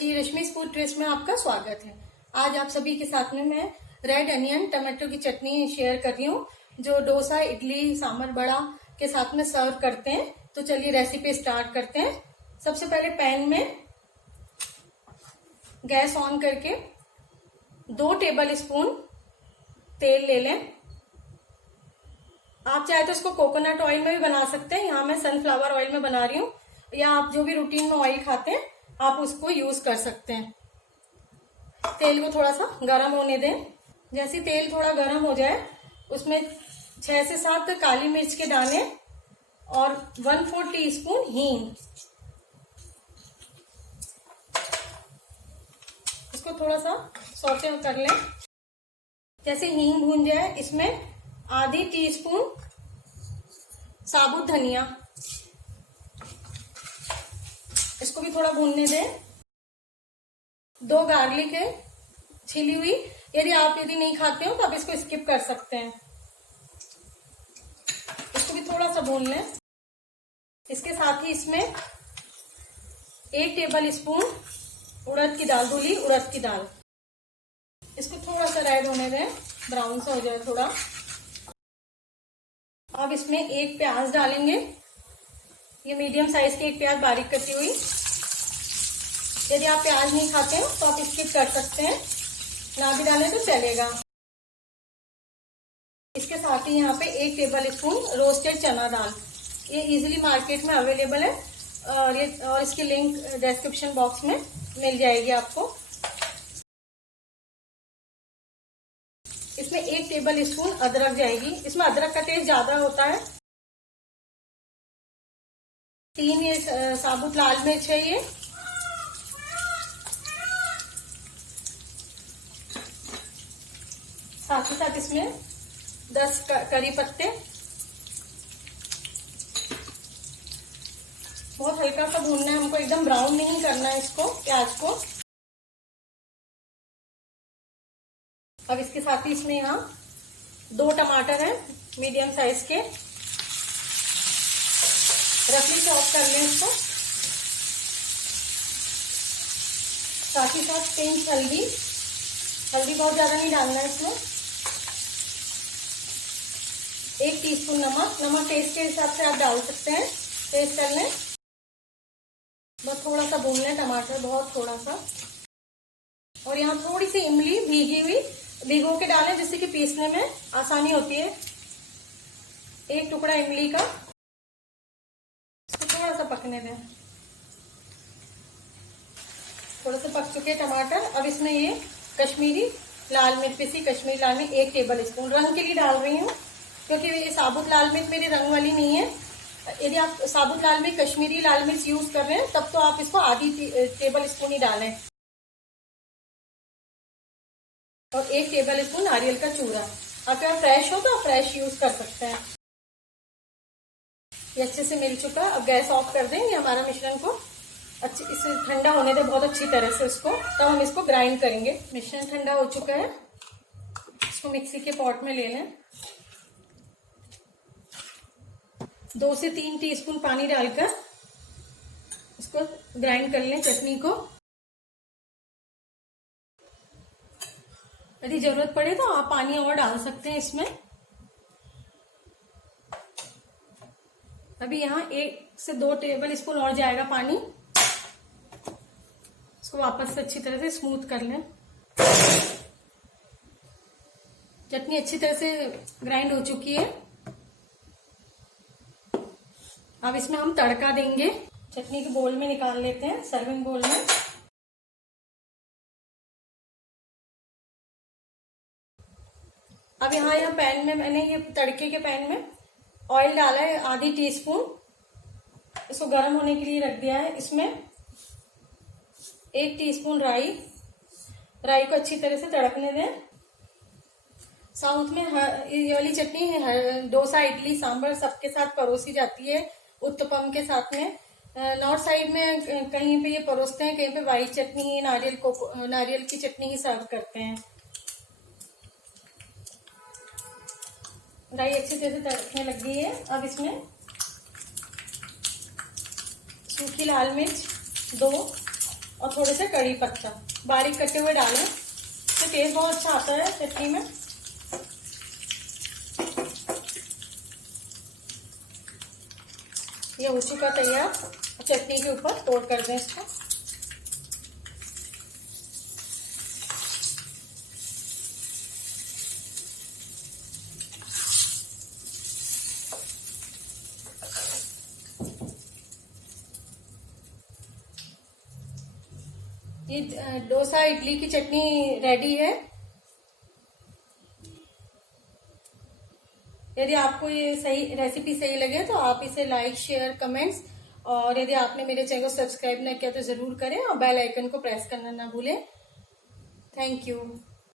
बच्ची, Rashmi's food twist में आपका स्वागत है। आज आप सभी के साथ में मैं रेड अनियन टमाटो की चटनी शेयर कर रही हूँ, जो डोसा, इडली, सांभर बड़ा के साथ में सर्व करते हैं। तो चलिए रेसिपी स्टार्ट करते हैं। सबसे पहले पैन में गैस ऑन करके 2 टेबल स्पून तेल ले लें। आप चाहे तो इसको कोकोनट ऑयल में भी बना सकते हैं, यहाँ मैं सनफ्लावर ऑयल में बना रही हूँ, या आप जो भी रूटीन में ऑयल खाते हैं आप उसको यूज कर सकते हैं। तेल को थोड़ा सा गर्म होने दें। जैसे तेल थोड़ा गर्म हो जाए उसमें 6 से 7 काली मिर्च के दाने और 1/4 टीस्पून हींग, इसको थोड़ा सा सौते कर लें। जैसे हींग भून जाए इसमें आधी टीस्पून साबुत धनिया, इसको भी थोड़ा भूनने दें। 2 गार्लिक है छिली हुई, यदि नहीं खाते हो तो आप इसको स्किप कर सकते हैं। इसको भी थोड़ा सा भून लें। इसके साथ ही इसमें 1 टेबल स्पून उड़द की दाल, धुली उड़द की दाल, इसको थोड़ा सा रेड होने दें, ब्राउन सा हो जाए थोड़ा। अब इसमें 1 प्याज डालेंगे, ये मीडियम साइज की 1 प्याज बारीक कटी हुई। यदि आप प्याज नहीं खाते हो तो आप स्किप कर सकते हैं, ना भी डालें तो चलेगा। इसके साथ ही यहाँ पे 1 टेबल स्पून रोस्टेड चना दाल, ये इजीली मार्केट में अवेलेबल है और इसकी लिंक डिस्क्रिप्शन बॉक्स में मिल जाएगी आपको। इसमें 1 टेबल स्पून अदरक जाएगी, इसमें अदरक का टेस्ट ज्यादा होता है। 3 ये साबुत लाल मिर्च है ये। साथ ही साथ इसमें 10 करी पत्ते, बहुत हल्का सा भूनना है हमको, एकदम ब्राउन नहीं करना है इसको, प्याज को। अब इसके साथ ही इसमें यहाँ 2 टमाटर हैं मीडियम साइज के, रफली चॉप कर लें इसको। साथ ही साथ पिंच हल्दी, हल्दी बहुत ज्यादा नहीं डालना है इसमें। 1 टीस्पून नमक टेस्ट के हिसाब से आप डाल सकते हैं, टेस्ट कर लें। बस थोड़ा सा भून लें टमाटर, बहुत थोड़ा सा। और यहाँ थोड़ी सी इमली भीगी हुई भिगो के डालें, जिससे कि पीसने में आसानी होती है। 1 टुकड़ा इमली का, इसको थोड़ा सा पकने दें। थोड़ा सा पक चुके टमाटर। अब इसमें ये कश्मीरी लाल मिर्च, पिसी कश्मीरी लाल मिर्च 1 टेबल स्पून, रंग के लिए डाल रही हूँ क्योंकि ये साबुत लाल मिर्च मेरी रंग वाली नहीं है। यदि आप साबुत लाल मिर्च, कश्मीरी लाल मिर्च यूज कर रहे हैं तब तो आप इसको आधी टेबल स्पून ही डालें। और 1 टेबल स्पून नारियल का चूरा, आपके पास फ्रेश हो तो आप फ्रेश यूज कर सकते हैं। ये अच्छे से मिल चुका। अब गैस ऑफ कर देंगे। हमारा मिश्रण को इसे ठंडा होने दें बहुत अच्छी तरह से इसको, तब हम इसको ग्राइंड करेंगे। मिश्रण ठंडा हो चुका है, इसको मिक्सी के पॉट में ले लें। 2 से 3 टीस्पून पानी डालकर इसको ग्राइंड कर लें चटनी को। यदि जरूरत पड़े तो आप पानी और डाल सकते हैं इसमें। अभी यहाँ 1 से 2 टेबल स्पून और जाएगा पानी। इसको वापस से अच्छी तरह से स्मूथ कर लें। चटनी अच्छी तरह से ग्राइंड हो चुकी है। अब इसमें हम तड़का देंगे। चटनी के बोल में निकाल लेते हैं, सर्विंग बोल में। अब यहाँ पैन में मैंने ये तड़के के पैन में ऑयल डाला है आधी टीस्पून, इसको गर्म होने के लिए रख दिया है। इसमें 1 टीस्पून राई को अच्छी तरह से तड़कने दें। साउथ में ये वाली चटनी है, डोसा, इडली, सांभर सबके साथ परोसी जाती है, उत्तपम के साथ में। नॉर्थ साइड में कहीं पे ये परोसते हैं, कहीं पे व्हाइट चटनी, नारियल की चटनी ही सर्व करते हैं। राई अच्छी तरह से तड़कने लग गई है। अब इसमें सूखी लाल मिर्च 2, और थोड़े से कड़ी पत्ता बारीक कटे हुए डालें, तो टेस्ट बहुत अच्छा आता है चटनी में। ये हो चुका तैयार। चटनी के ऊपर कोट कर दें इसको। ये डोसा इडली की चटनी रेडी है। यदि आपको ये सही रेसिपी सही लगे तो आप इसे लाइक शेयर कमेंट्स, और यदि आपने मेरे चैनल को सब्सक्राइब ना किया तो जरूर करें और बेल आइकन को प्रेस करना ना भूलें। Thank you.